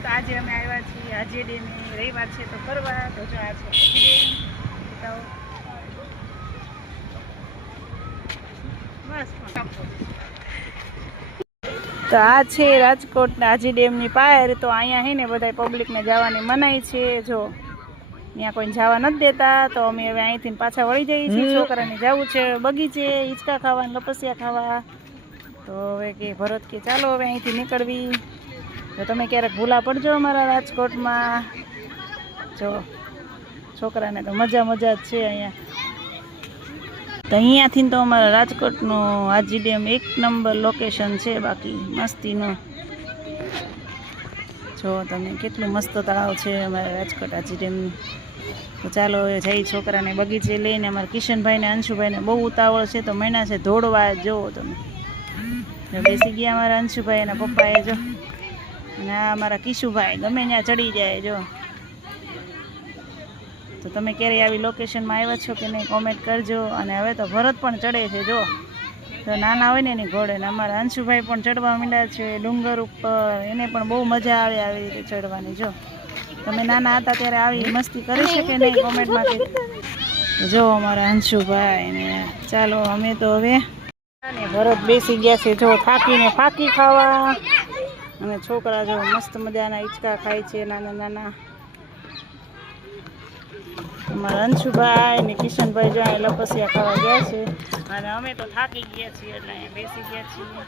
તો આજે અમે આવ્યા છીએ હાજી ડેમે. રવિવાર છે તો ફરવા. તો જો આ છે હાજી ડેમ. તો આ છે રાજકોટના હાજી ડેમની પાયર. તો અહીંયા હે ને બધા પબ્લિકને જવાની મનાઈ છે. જો ત્યાં કોઈને જવા નથી દેતા. તો અમે હવે અહીંથી પાછા વળી જઈએ છીએ. છોકરાને જવું છે બગીચે હિંચકા ખાવા, લપસિયા ખાવા. તો હવે કે ભરત કે ચાલો હવે અહીંથી નીકળવી. તો તમે ક્યારેક ભૂલા પડજો અમારા રાજકોટમાં. જો છોકરાને તો મજા જ છે અહીંયા. તો અહીંયાથી તો અમારા રાજકોટનું હાજી ડેમ એક નંબર લોકેશન છે. બાકી મસ્તીનો જો તમે કેટલું મસ્ત તળાવ છે અમારા રાજકોટ હાજી ડેમનું. તો ચાલો હવે જઈ છોકરાને બગીચે લઈને. અમારા કિશનભાઈને અંશુભાઈને બહુ ઉતાવળ છે તો મહિના છે દોડવા. જુઓ તમે બેસી ગયા અમારા અંશુભાઈ અને પપ્પાએ. જો અને આ અમારા કિશુભાઈ ગમે ત્યાં ચડી જાય. જો તો તમે ક્યારેય આવી લોકેશનમાં આવ્યા છો કે નહીં કોમેન્ટ કરજો. અને હવે તો ભરત પણ ચડે છે. જો તો નાના હોય ને એની ઘોડે. ને અમારા અંશુભાઈ પણ ચડવા માંડ્યા છે ડુંગર ઉપર. એને પણ બહુ મજા આવે આવી રીતે ચડવાની. જો તમે નાના હતા ત્યારે આવી મસ્તી કરી છે કે નહીં કોમેન્ટમાં કે. જો અમારા અંશુભાઈ ને ચાલો અમે તો હવે ભરત બેસી ગયા છે. જો થાકીને ફાંકી ખાવા. અને છોકરા જો મસ્ત મજાના હિંચકા ખાય છે નાના નાના. અમારા અંશુભાઈ ને કિશનભાઈ જો અહીં લપસિયા ખાવા ગયા છે. અને અમે તો થાકી ગયા છીએ એટલે અહીંયા બેસી ગયા છીએ.